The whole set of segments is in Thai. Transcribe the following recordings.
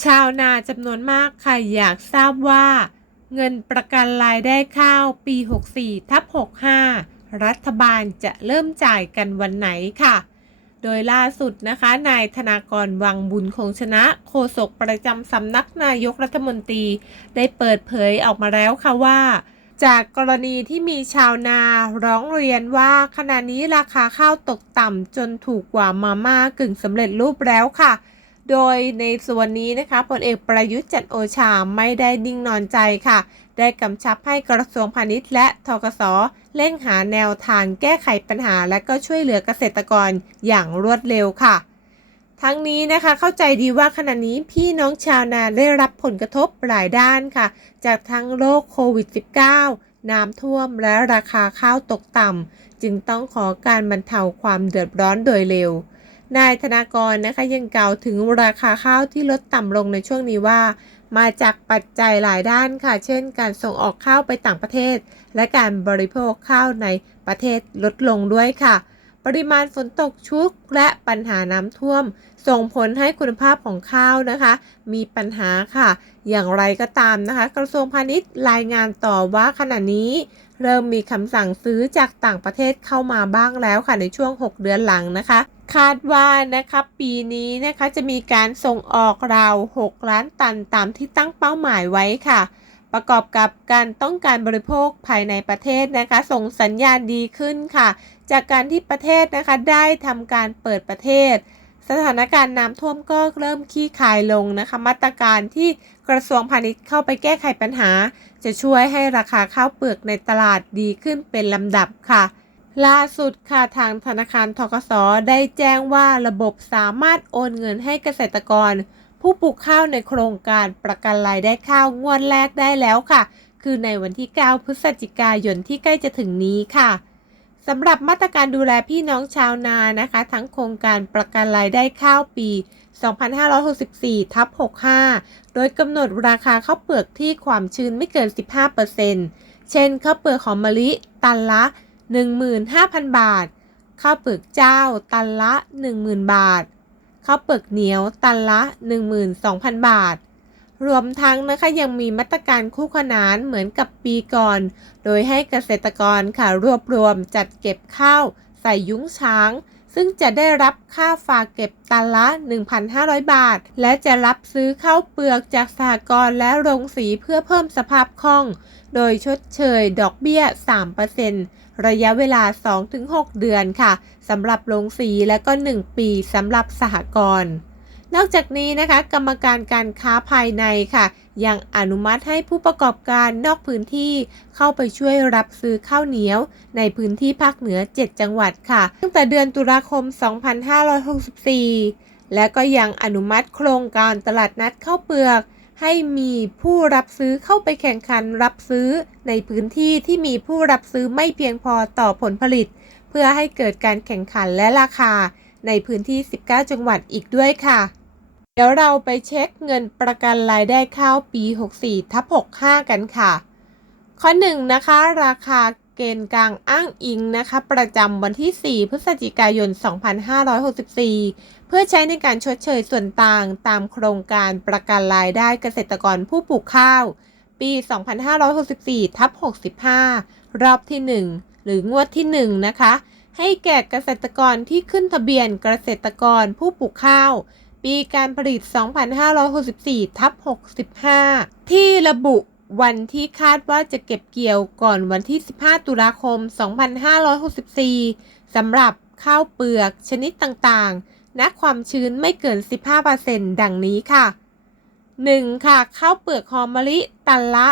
ชาวนาจำนวนมากค่ะอยากทราบว่า เงินประกันรายได้ข้าวปี 64ทับ65 รัฐบาลจะเริ่มจ่ายกันวันไหนค่ะ โดยล่าสุดนะคะ นายธนากรวังบุญคงชนะโฆษกประจำสำนักนายกรัฐมนตรี ได้เปิดเผยออกมาแล้วค่ะว่า จากกรณีที่มีชาวนาร้องเรียนว่าขณะนี้ราคาข้าวตกต่ำจนถูกกว่ามาม่ากึ่งสำเร็จรูปแล้วค่ะ โดยในส่วนนี้นะคะพลเอกประยุทธ์จันโอชาไม่ได้นิ่งนอนใจค่ะ ได้กำชับให้กระทรวงพาณิชย์และทกสเร่งหาแนวทางแก้ไขปัญหา และก็ช่วยเหลือเกษตรกรอย่างรวดเร็วค่ะ ทั้งนี้นะคะเข้าใจดีว่าขณะนี้พี่น้องชาวนาได้รับผลกระทบหลายด้านค่ะ จากทั้งโรคโควิด -19 น้ำท่วมและราคาข้าวตกต่ำ จึงต้องขอการบรรเทาความเดือดร้อนโดยเร็ว นายธนากรนะคะยังกล่าวถึงราคาข้าวที่ลดต่ำลงในช่วงนี้ว่า มาจากปัจจัยหลายด้านค่ะ เช่น การส่งออกข้าวไปต่างประเทศ และการบริโภคข้าวในประเทศลดลงด้วยค่ะ ปริมาณฝนตกชุกและปัญหาน้ำท่วม ส่งผลให้คุณภาพของข้าวนะคะ มีปัญหาค่ะ อย่างไรก็ตามนะคะ กระทรวงพาณิชย์รายงานต่อว่าขณะนี้เริ่มมีคำสั่งซื้อจากต่างประเทศเข้ามาบ้างแล้วค่ะในช่วง 6 เดือนหลังนะคะ คาดว่านะคะปีนี้นะคะจะมีการส่งออกราว 6 ล้านตันตามที่ตั้งเป้าหมายไว้ค่ะ ประกอบกับการต้องการบริโภคภายในประเทศนะคะ ส่งสัญญาณดีขึ้นค่ะ จากการที่ประเทศนะคะได้ทำการเปิดประเทศ สถานการณ์น้ำท่วมก็เริ่มคลี่คลายลงนะคะ มาตรการที่กระทรวงพาณิชย์เข้าไปแก้ไขปัญหา จะช่วยให้ราคาข้าวเปลือกในตลาดดีขึ้นเป็นลำดับค่ะ ล่าสุดค่ะทางธนาคารทกสได้แจ้งว่าระบบสามารถโอนเงินให้เกษตรกร ผู้ปลูกข้าวในโครงการประกันรายได้ข้าวงวดแรกได้แล้วค่ะ คือในวันที่ 9 พฤศจิกายนที่ใกล้จะถึงนี้ค่ะสำหรับมาตรการดูแลพี่น้องชาวนานะคะ ทั้งโครงการประกันรายได้ข้าวปี 2564ทับ65 โดยกำหนดราคาข้าวเปลือกที่ความชื้นไม่เกิน 15%เช่นข้าวเปลือกหอมมะลิ ตันละ 15,000 บาท ข้าวเปลือกเจ้าตันละ 10,000 บาท ข้าวเปลือกเหนียวตันละ 12,000 บาท รวมทั้งนะคะยังมีมาตรการคู่ขนานเหมือนกับปีก่อน โดยให้เกษตรกรค่ะรวบรวมจัดเก็บข้าวใส่ยุ้งช้าง ซึ่งจะได้รับค่าฝากเก็บตันละ 1,500 บาท และจะรับซื้อข้าวเปลือกจากสหกรณ์และโรงสีเพื่อเพิ่มสภาพคล่อง โดยชดเชยดอกเบี้ย 3%ระยะเวลา 2-6 เดือนค่ะสำหรับโรงสีและก็ 1 ปีสำหรับสหกรณ์ นอกจากนี้นะคะ กรรมการการค้าภายในค่ะ ยังอนุมัติให้ผู้ประกอบการนอกพื้นที่เข้าไปช่วยรับซื้อข้าวเหนียว ในพื้นที่ภาคเหนือ 7 จังหวัดค่ะ ตั้งแต่เดือนตุลาคม 2564 และก็ยังอนุมัติโครงการตลาดนัดข้าวเปลือก ให้มีผู้รับซื้อเข้าไปแข่งขันรับซื้อ ในพื้นที่ที่มีผู้รับซื้อไม่เพียงพอต่อผลผลิต เพื่อให้เกิดการแข่งขันและราคา ในพื้นที่ 19 จังหวัดอีกด้วยค่ะ เดี๋ยวเราไปเช็คเงินประกันรายได้ข้าวปี 64ทับ65 กันค่ะ ข้อ1นะคะ ราคาเกณฑ์กลางอ้างอิงนะคะ ประจำวันที่ 4 พฤศจิกายน 2564 เพื่อใช้ในการชดเชยส่วนต่างตามโครงการประกันรายได้เกษตรกรผู้ปลูกข้าว ปี 2564ทับ65 รอบที่ 1 หรืองวดที่ 1 นะคะ ให้แก่เกษตรกรที่ขึ้นทะเบียนเกษตรกรผู้ปลูกข้าว ปีการผลิต 2564ทับ65 ที่ระบุวันที่คาดว่าจะเก็บเกี่ยวก่อนวันที่ 15 ตุลาคม 2564 สำหรับข้าวเปลือกชนิดต่างๆ ณ ความชื้นไม่เกิน 15%ดังนี้ค่ะ 1. ค่ะ ข้าวเปลือกหอมมะลิตันละ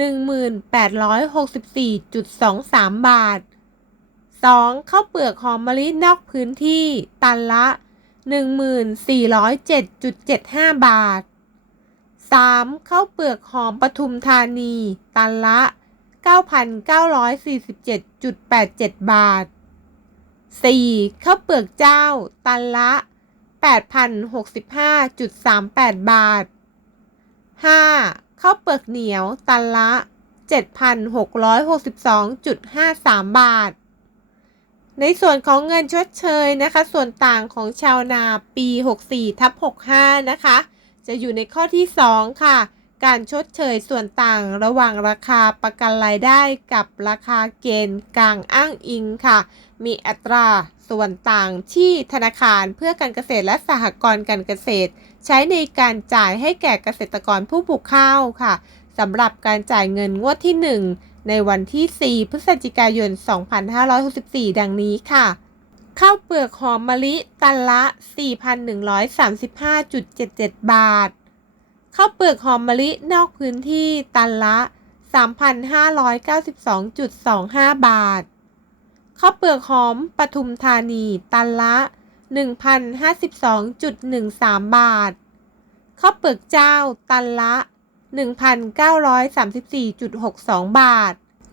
1864.23 บาท 2. ข้าวเปลือกหอมมะลินอกพื้นที่ตันละ 1407.75 บาท 3. ข้าวเปลือกหอมปทุมธานี ตันละ 9,947.87 บาท 4. ข้าวเปลือกเจ้า ตันละ 8,065.38 บาท 5. ข้าวเปลือกเหนียว ตันละ 7,662.53 บาท ในส่วนของเงินชดเชยนะคะ ส่วนต่างของชาวนาปี 64ทับ65 นะคะ จะอยู่ในข้อที่ 2 ค่ะ การชดเชยส่วนต่างระหว่างราคาประกันรายได้กับราคาเกณฑ์กลางอ้างอิงค่ะ มีอัตราส่วนต่างที่ธนาคารเพื่อการเกษตรและสหกรณ์การเกษตร ใช้ในการจ่ายให้แก่เกษตรกรผู้ปลูกข้าวค่ะสำหรับการจ่ายเงินงวดที่ 1 ในวันที่ 4 พฤศจิกายน 2564 ดังนี้ค่ะ ข้าวเปลือกหอมมะลิตันละ 4,135.77 บาท ข้าวเปลือกหอมมะลินอกพื้นที่ตันละ 3,592.25 บาท ข้าวเปลือกหอมปทุมธานี ตันละ 1,052.13 บาท ข้าวเปลือกเจ้าตันละ 1,934.62 บาท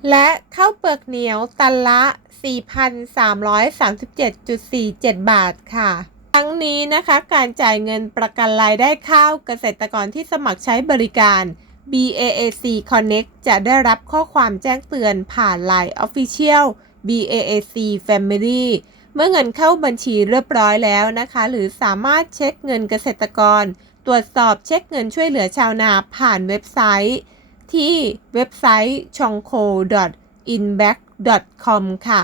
และข้าวเปลือกเหนียวตันละ 4,337.47 บาทค่ะ ทั้งนี้นะคะการจ่ายเงินประกันรายได้ข้าวเกษตรกรที่สมัครใช้บริการ BAAC Connect จะได้รับข้อความแจ้งเตือนผ่าน Line Official BAAC Family เมื่อเงินเข้าบัญชีเรียบร้อยแล้วนะคะ หรือสามารถเช็คเงินเกษตรกร ตรวจสอบเช็คเงินช่วยเหลือชาวนาผ่านเว็บไซต์ ที่เว็บไซต์ chongko inback com ค่ะ